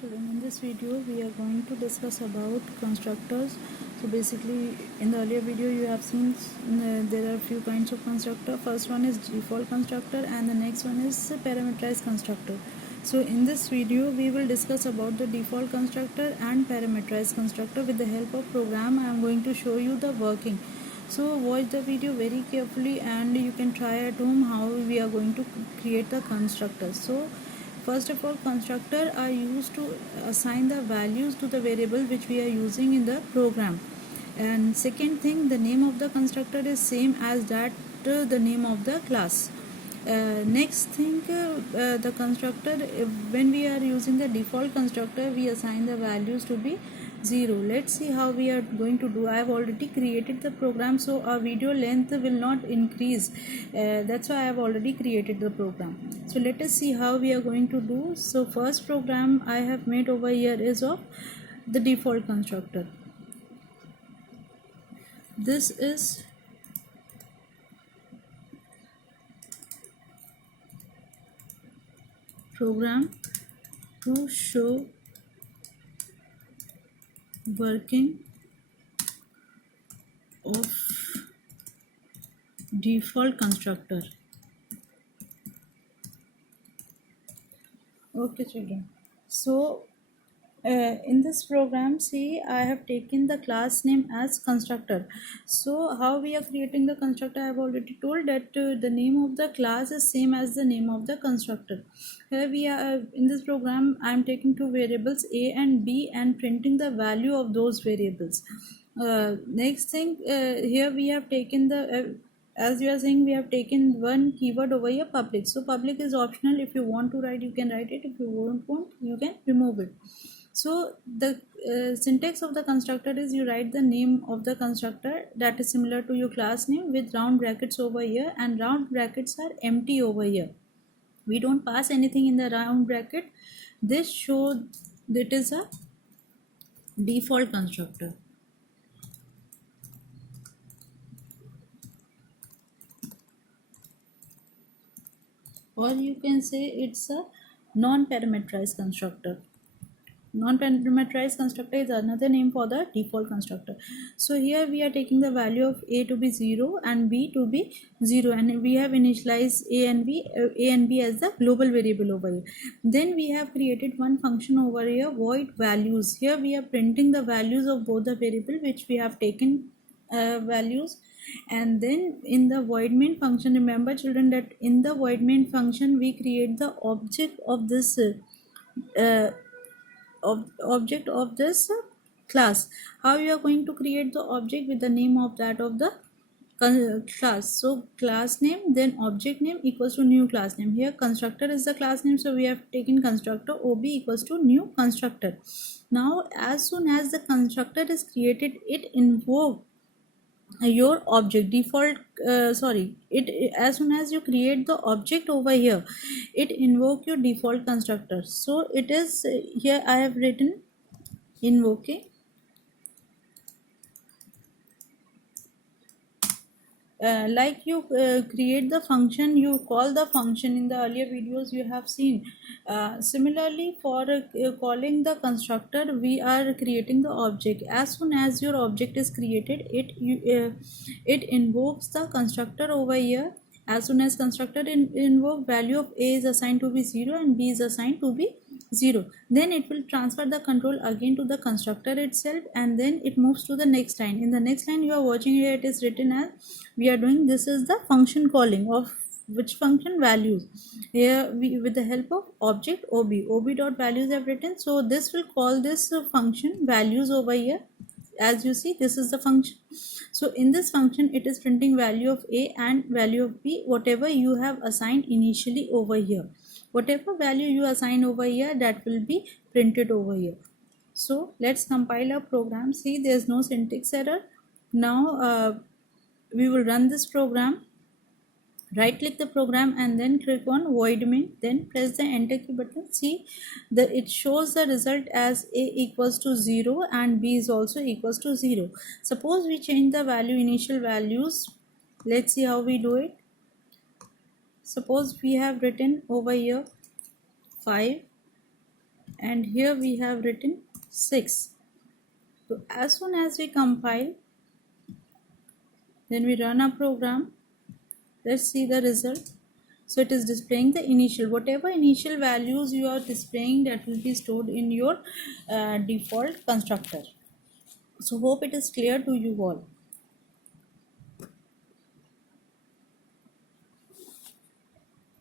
Children, in this video we are going to discuss about constructors. So basically in the earlier video you have seen there are a few kinds of constructor. First one is default constructor and the next one is parameterized constructor. So in this video we will discuss about the default constructor and parameterized constructor. With the help of program I am going to show you the working. So watch the video very carefully and you can try at home how we are going to create the constructors. So first of all, constructor are used to assign the values to the variable which we are using in the program. And second thing, the name of the constructor is same as that the name of the class. Next thing, the constructor, when we are using the default constructor, we assign the values to be 0. Let's see how we are going to do. I have already created the program, so our video length will not increase. That's why I have already created the program. So let us see how we are going to do. So first program I have made over here is of the default constructor. This is program to show working of default constructor. Okay children, so in this program, see, I have taken the class name as constructor. So how we are creating the constructor, I have already told that the name of the class is same as the name of the constructor. Here we are in this program, I am taking two variables a and b and printing the value of those variables. Next thing, here we have taken the as you are saying, we have taken one keyword over here, public. So public is optional. If you want to write, you can write it. If you want, you can remove it. So the syntax of the constructor is you write the name of the constructor that is similar to your class name with round brackets over here, and round brackets are empty over here. We don't pass anything in the round bracket. This shows that is a default constructor. Or you can say it's a non-parameterized constructor. Non-parameterized constructor is another name for the default constructor. So here we are taking the value of a to be 0 and b to be 0, and we have initialized a and b as the global variable over here. Then we have created one function over here, void values. Here we are printing the values of both the variable which we have taken values. And then in the void main function, remember children that in the void main function we create the object of this object of this class. How you are going to create the object with the name of that of the class? So class name then object name equals to new class name. Here constructor is the class name, so we have taken constructor ob equals to new constructor. Now as soon as the constructor is created, it invokes your object default it as soon as you create the object over here, it invoke your default constructor. So it is here I have written invoking like you create the function, you call the function. In the earlier videos you have seen similarly for calling the constructor, we are creating the object. As soon as your object is created, it invokes the constructor over here. As soon as constructor invoke, value of a is assigned to be 0 and b is assigned to be 0, then it will transfer the control again to the constructor itself, and then it moves to the next line. In the next line you are watching here, it is written as we are doing, this is the function calling of which function? Values. Here we, with the help of object ob dot values have written, so this will call this function values over here. As you see, this is the function. So in this function it is printing value of a and value of b, whatever you have assigned initially over here. Whatever value you assign over here, that will be printed over here. So let's compile our program. See, there's no syntax error. Now we will run this program. Right click the program and then click on void main, then press the enter key button. See, it shows the result as a equals to 0 and b is also equals to 0. Suppose we change the value, initial values. Let's see how we do it. Suppose we have written over here 5 and here we have written 6. So as soon as we compile, then we run our program. Let's see the result. So it is displaying the initial, whatever initial values you are displaying, that will be stored in your default constructor. So hope it is clear to you all.